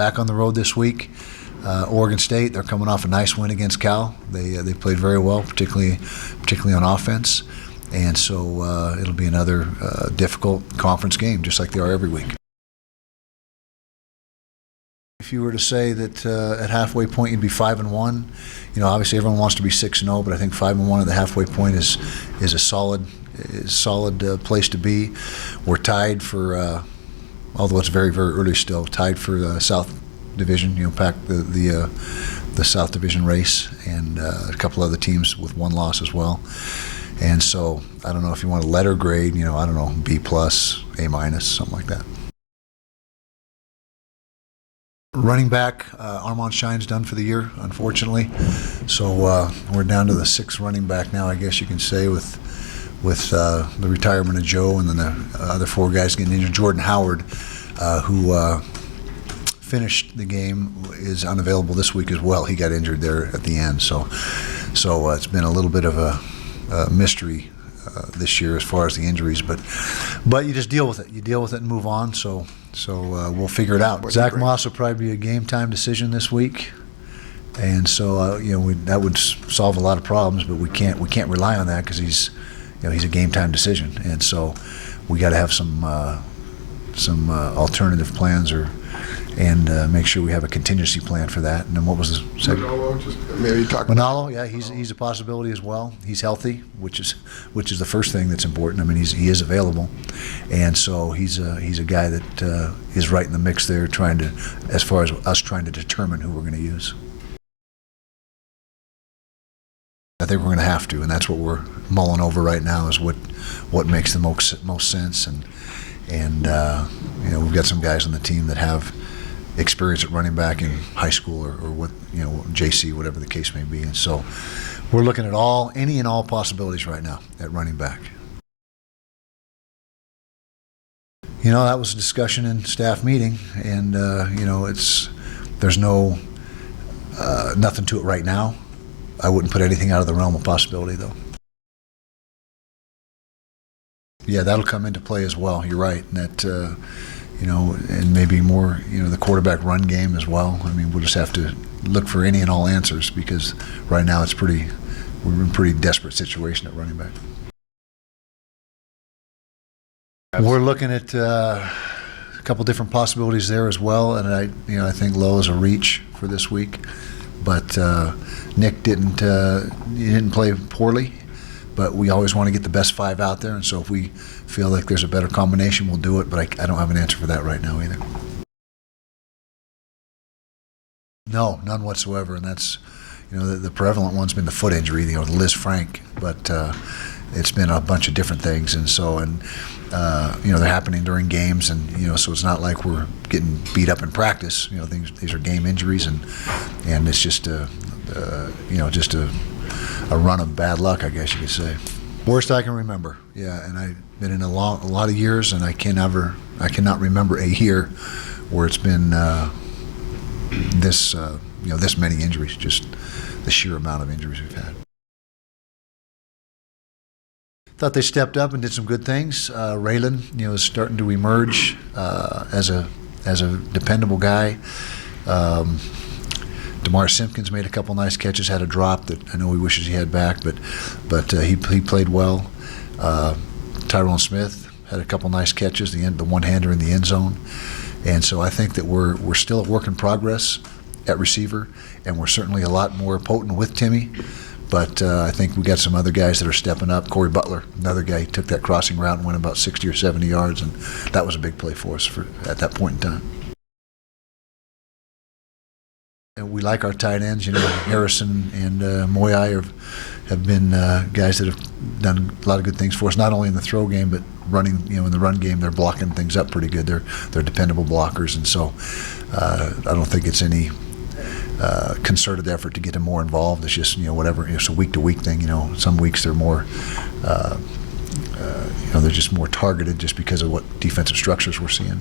back on the road this week. Oregon State, they're coming off a nice win against Cal. They played very well, particularly on offense. And so it'll be another difficult conference game, just like they are every week. If you were to say that at halfway point you'd be 5-1, obviously everyone wants to be 6-0, but I think 5-1 at the halfway point is a solid place to be. We're tied for, although it's very, very early still, tied for the South Division. The South Division race, and a couple other teams with one loss as well. And so I don't know if you want a letter grade, I don't know, B+, A-, something like that. Running back, Armand Shine's done for the year, unfortunately. So we're down to the 6th running back now, I guess you can say, with the retirement of Joe and then the other 4 guys getting injured. Jordan Howard, who finished the game, is unavailable this week as well. He got injured there at the end. So it's been a little bit of a mystery this year as far as the injuries, but you just deal with it. You deal with it and move on. So we'll figure it out. Zach Moss will probably be a game time decision this week, and so that would solve a lot of problems. But we can't rely on that because he's a game time decision, and so we got to have some alternative plans and make sure we have a contingency plan for that. And then what was the second? Manalo, just maybe talk. Manalo, yeah, he's a possibility as well. He's healthy, which is the first thing that's important. I mean, he is available, and so he's a guy that is right in the mix there, as far as us trying to determine who we're going to use. I think we're going to have to, and that's what we're mulling over right now, is what makes the most sense. And we've got some guys on the team that have experience at running back in high school or what, JC, whatever the case may be. And so we're looking at any and all possibilities right now at running back. That was a discussion in staff meeting, and there's nothing to it right now. I wouldn't put anything out of the realm of possibility, though. Yeah, that'll come into play as well. You're right, and that and maybe more, the quarterback run game as well. I mean, we'll just have to look for any and all answers, because right now we're in a pretty desperate situation at running back. We're looking at a couple different possibilities there as well, and I think Lowe is a reach for this week, but Nick didn't play poorly. But we always want to get the best 5 out there, and so if we feel like there's a better combination, we'll do it, but I don't have an answer for that right now either. No, none whatsoever, and that's, the prevalent one's been the foot injury, the Liz Frank, but it's been a bunch of different things, and so, they're happening during games, and, so it's not like we're getting beat up in practice. These are game injuries, and it's just a run of bad luck, I guess you could say. Worst I can remember, yeah. And I've been in a lot of years, and I cannot remember a year where it's been this many injuries. Just the sheer amount of injuries we've had. Thought they stepped up and did some good things. Raylan, is starting to emerge as a dependable guy. DeMar Simpkins made a couple nice catches, had a drop that I know he wishes he had back, but he played well. Tyrone Smith had a couple nice catches, the one-hander in the end zone. And so I think that we're still a work in progress at receiver, and we're certainly a lot more potent with Timmy. But I think we got some other guys that are stepping up. Corey Butler, another guy, took that crossing route and went about 60 or 70 yards, and that was a big play for us at that point in time. And we like our tight ends. Harrison and Moyai have been guys that have done a lot of good things for us, not only in the throw game, but running. In the run game, they're blocking things up pretty good. They're dependable blockers, and so I don't think it's any concerted effort to get them more involved. It's just whatever. It's a week to week thing. Some weeks they're more. They're just more targeted just because of what defensive structures we're seeing.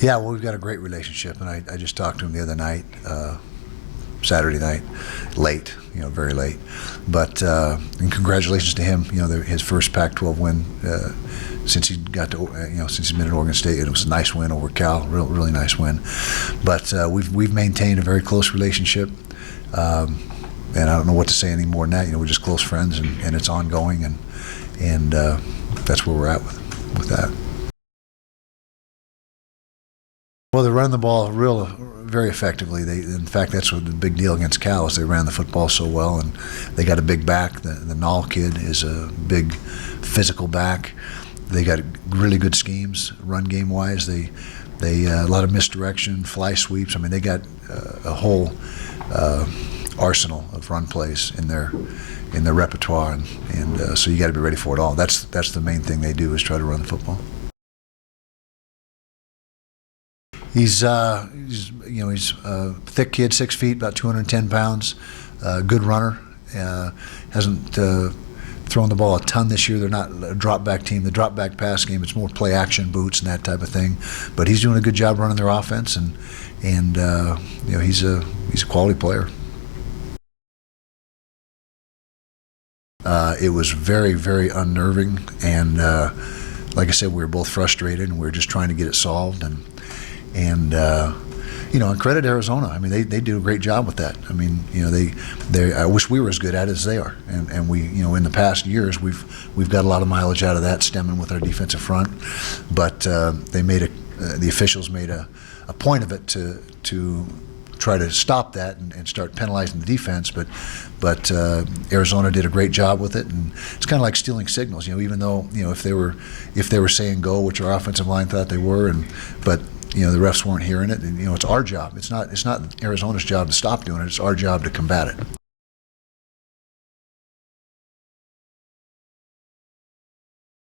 Yeah, well, we've got a great relationship, and I just talked to him the other night, Saturday night, late, very late. But and congratulations to him, his first Pac-12 win since he got to since he's been at Oregon State. It was a nice win over Cal, really nice win. But we've maintained a very close relationship, and I don't know what to say any more than that. We're just close friends, and it's ongoing, and that's where we're at with that. Well, they're running the ball very effectively. In fact, that's what the big deal against Cal is they ran the football so well, and they got a big back. The Nall kid is a big physical back. They got really good schemes, run game wise. They a lot of misdirection, fly sweeps. I mean, they got a whole arsenal of run plays in their repertoire, and so you got to be ready for it all. That's the main thing they do is try to run the football. He's a thick kid, 6 feet, about 210 pounds, good runner. Hasn't thrown the ball a ton this year. They're not a drop back team. The drop back pass game, it's more play action boots and that type of thing. But he's doing a good job running their offense, and he's a quality player. It was very unnerving, and like I said, we were both frustrated, and we were just trying to get it solved. And credit Arizona. I mean, they do a great job with that. I mean, I wish we were as good at it as they are. And we, in the past years, we've got a lot of mileage out of that stemming with our defensive front. But the officials made a point of it to try to stop that and start penalizing the defense. But Arizona did a great job with it, and it's kind of like stealing signals. Even though if they were saying go, which our offensive line thought they were, but the refs weren't hearing it, and it's our job. It's not Arizona's job to stop doing it. It's our job to combat it.